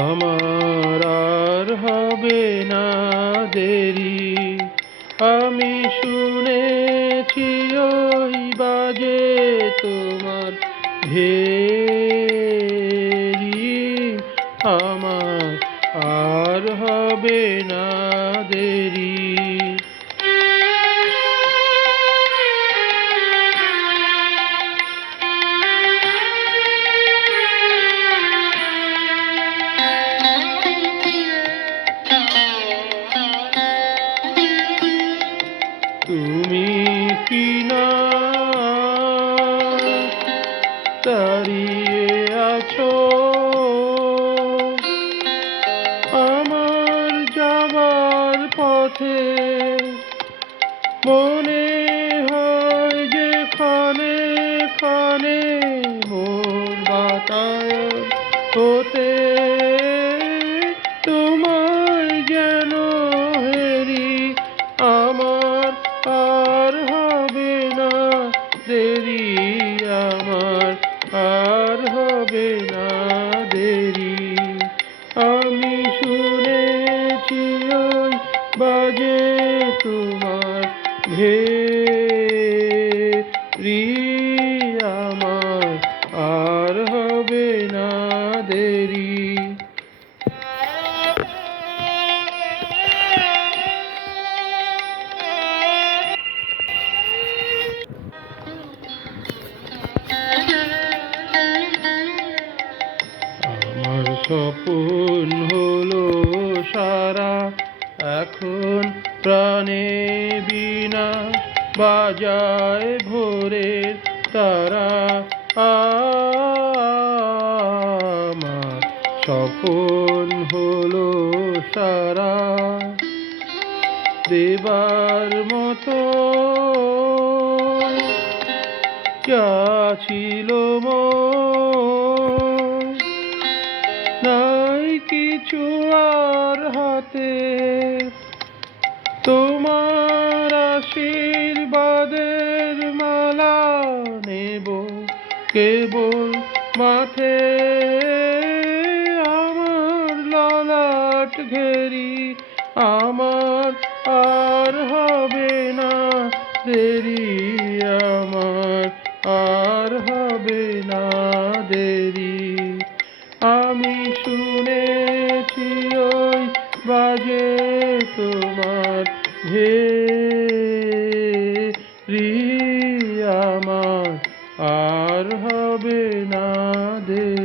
আমার আর হবে না দেরি। আমি শুনেছি ওই বাজে তোমার ভেরি আমার আর হবে না দেরি। তুমি কি না দাঁড়িয়ে আছো। আমার যাবার পথে মনে বাজে তোমার ভেরি আমার আর হবে না দেরি। আমার স্বপন হলো সারা এখন প্রাণে বিনা বাজায় ভোরের তারা আমার। স্বপন হলো সারা দেবার মতো। যা ছিল নাই কিছু আর হাতে। তোমার আশীর্বাদের মালা নেব কেবল মাথে আমার ললাট ঘেরি, আমার আর হবে না দেরি, আমার আর হবে না দেরি। আমি শুনেছি ওই বাজে তোমার ভেরি আমার আর হবে না দে